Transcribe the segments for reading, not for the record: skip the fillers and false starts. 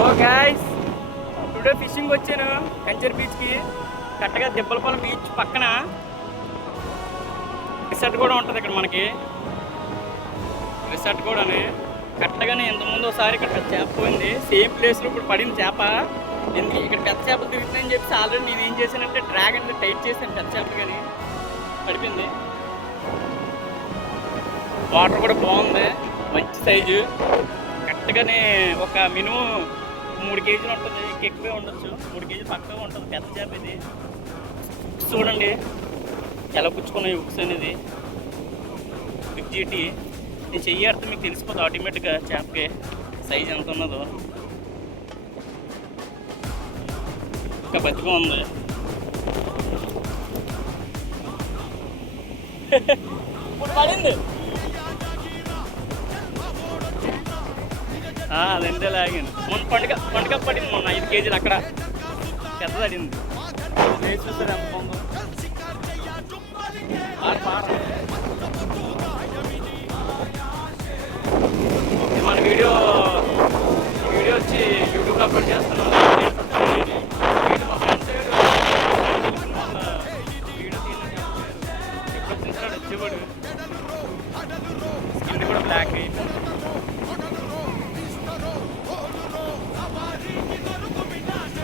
So guys today fishing వచ్చాను కంచెర్ బీచ్కి. కరెక్ట్గా దెబ్బలపాలెం బీచ్ పక్కన రిసార్ట్ కూడా ఉంటుంది ఇక్కడ మనకి. రిసార్ట్ కూడా కరెక్ట్గానే ఇంతకుముందు ఒకసారి ఇక్కడ పెద్ద చేప పోయింది సేమ్ ప్లేస్లో. ఇప్పుడు పడింది చేప. ఎందుకు ఇక్కడ పెద్ద చేపలు తిరుగుతుందని చెప్పి ఆల్రెడీ నేను ఏం చేశానంటే డ్రాగన్ టైట్ చేశాను పెద్ద చేపలు, కానీ పడిపోయింది. వాటర్ కూడా బాగుంది, మంచి సైజు. కరెక్ట్గానే ఒక మినిమం 3 కేజీలు ఉంటుంది, ఎక్కువే ఉండొచ్చు. 3 కేజీలు పక్కగా ఉంటుంది పెద్ద చేప ఇది. ఉక్స్ చూడండి ఎలా పుచ్చుకున్నాయి ఉక్స్ అనేది. బిగ్ జీటీ నేను చెయ్యి అర్థం మీకు తెలిసిపోతుంది ఆటోమేటిక్గా చేపకి సైజ్ ఎంత ఉన్నదో. ఇంకా బతిగా ఉంది. ఇప్పుడు పడింది అదంతే లాగాను. మొన్న పండుగ పడింది మొన్న 5 కేజీలు అక్కడ పెద్దది అడింది. చూస్తారు ఎంత బాగుందో. మన వీడియో వచ్చి యూట్యూబ్లో అప్లోడ్ చేస్తున్నాను. వచ్చేవాడు స్కిన్ కూడా బ్లాక్ అయిపోయింది.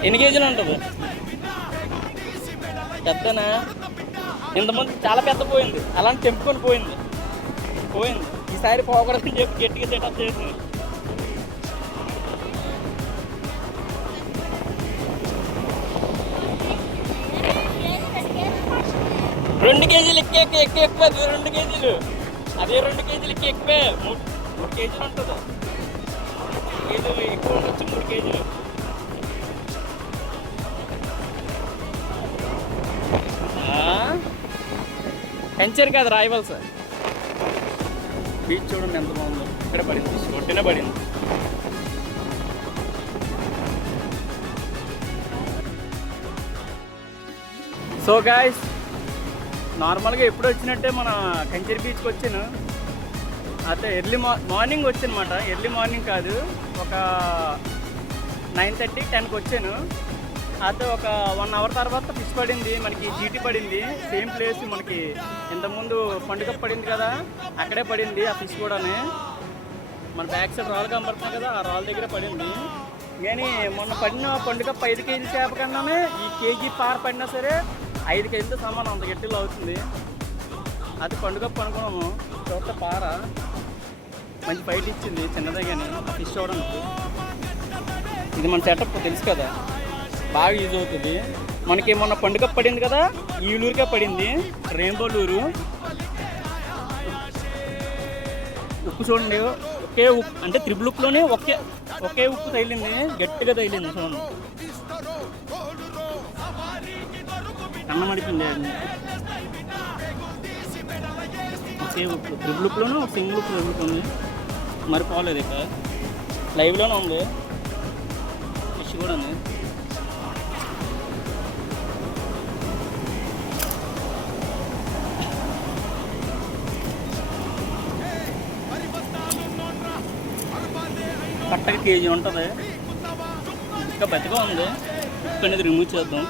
ఎన్ని కేజీలు ఉంటుంది? పెద్దనా? ఇంతకుముందు చాలా పెద్ద పోయింది, అలాంటి తెంపుకొని పోయింది. ఈసారి పోకూడదని చెప్పి గట్టిగా సెటప్ చేసింది. 2 కేజీలు ఎక్కువ 2 కేజీలు. అదే 2 కేజీలు ఎక్కువే. 3 కేజీలు ఉంటుంది. 3 కేజీలు ఎక్కువ ఉండొచ్చు. 3 కేజీలు కంచెర్ కాదు, రాయవల్స్ బీచ్ చూడండి ఎంత బాగుందో. ఇక్కడ పడింది, ఒడ్డునే పడింది. సో గాయ్స్ నార్మల్గా ఎప్పుడు వచ్చినట్టే మన కంచెర్ బీచ్కి వచ్చాను. అయితే ఎర్లీ మార్నింగ్ వచ్చానమాట. ఎర్లీ మార్నింగ్ కాదు, ఒక 9:30, 10కి వచ్చాను. అయితే ఒక 1 అవర్ తర్వాత ఫిష్ పడింది మనకి. జీటీ పడింది సేమ్ ప్లేస్ మనకి. ఇంతకుముందు పండుగ పడింది కదా, అక్కడే పడింది ఆ ఫిష్ కూడానే. మన బ్యాక్ సైడ్ రాళ్ళు కనబడుతుంది కదా, ఆ రాళ్ళ దగ్గర పడింది. కానీ మొన్న పడిన పండుగ 5 కేజీ చేప కన్నామే ఈ కేజీ పార పడినా సరే 5 కేజీలతో సమానం, అంత గట్టిలో అవుతుంది. అది పండుగ అనుకున్నాము. చోట పార మంచి బయట ఇచ్చింది, చిన్నదే కానీ ఫిష్ చూడడానికి. ఇది మన సెటప్ తెలుసు కదా, బాగా యూజ్ అవుతుంది మనకి. మొన్న పండుగ పడింది కదా, ఈ లూరుకే పడింది, రెయిన్బో లూరు. ఉప్పు చూడండి, ఒకే ఉప్పు అంటే త్రిబుల్ ఉప్పులోనే ఒకే ఉప్పు తగిలింది, గట్టిగా తగిలింది చూడండి. అన్నం అడిపింది ఒకే ఉప్పు. త్రిబుల్ ఉప్పులోనే ఒక సింగిల్ ఉప్పు తగులుతుంది. మరి పోలేదు ఇక లైవ్లోనే ఉంది ఫిష్ కూడా. కరెక్ట్గా కేజీ ఉంటుంది. ఇంకా బతిగా ఉంది. ఉప్పు అనేది రిమూవ్ చేద్దాం.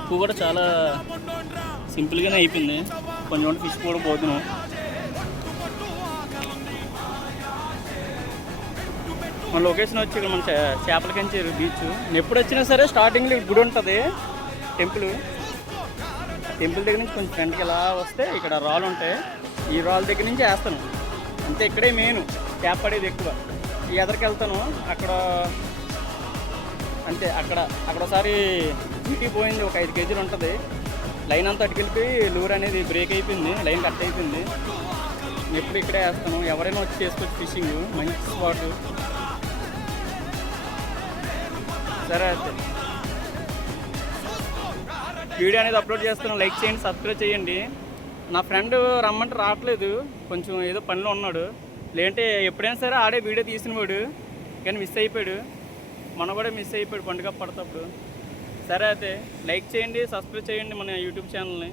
ఉప్పు కూడా చాలా సింపుల్గానే అయిపోయింది. కొంచెం ఫిష్ కూడా పోతున్నాం. మన లొకేషన్ వచ్చి ఇక్కడ మన చేపల కంచెర్ బీచ్. నేను ఎప్పుడు వచ్చినా సరే స్టార్టింగ్లో గుడి ఉంటుంది, టెంపుల్ దగ్గర నుంచి కొంచెం ఫ్రంట్కి ఇలా వస్తే ఇక్కడ రాళ్ళు ఉంటాయి. ఈ రాళ్ళ దగ్గర నుంచి వేస్తాను అంతే. ఇక్కడే మెయిన్ చేప పడేది ఎక్కువ. ఈ ఎదరికి వెళ్తాను అక్కడ అంతే. అక్కడ ఒకసారి జీటీ పోయింది, ఒక 5 కేజీలు ఉంటుంది. లైన్ అంతా అటుకెళ్ళిపోయి లూర్ అనేది బ్రేక్ అయిపోయింది, లైన్ కట్ అయిపోయింది. ఎప్పుడు ఇక్కడే వేస్తాను. ఎవరైనా వచ్చి చేసుకోవచ్చు ఫిషింగ్, మంచి స్పాట్. సరే అయితే వీడియో అనేది అప్లోడ్ చేస్తాను. లైక్ చేయండి, సబ్స్క్రైబ్ చేయండి. నా ఫ్రెండ్ రమ్మంటే రావట్లేదు, కొంచెం ఏదో పనిలో ఉన్నాడు. లేదంటే ఎప్పుడైనా సరే ఆడే వీడియో తీసినవాడు, కానీ మిస్ అయిపోయాడు. మనం కూడా మిస్ అయిపోయాడు పండుగ పడతప్పుడు. సరే అయితే లైక్ చేయండి, సబ్స్క్రైబ్ చేయండి మన యూట్యూబ్ ఛానల్ని.